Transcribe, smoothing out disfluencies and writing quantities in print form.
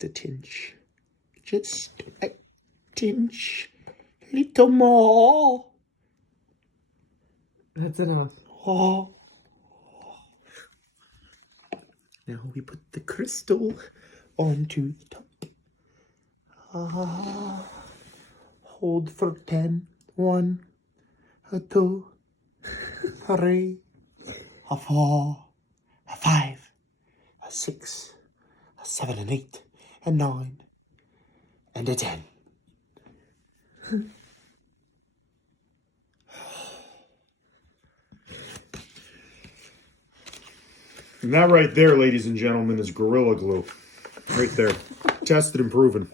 Just a tinge. Just a tinge. Little more. That's enough. Oh. Now we put the crystal onto the top. Hold for 10. 1, 2, 3, 4, 5, 6, 7, and 8, and 9, and a 10. And that right there, ladies and gentlemen, is Gorilla Glue. Right there. Tested and proven.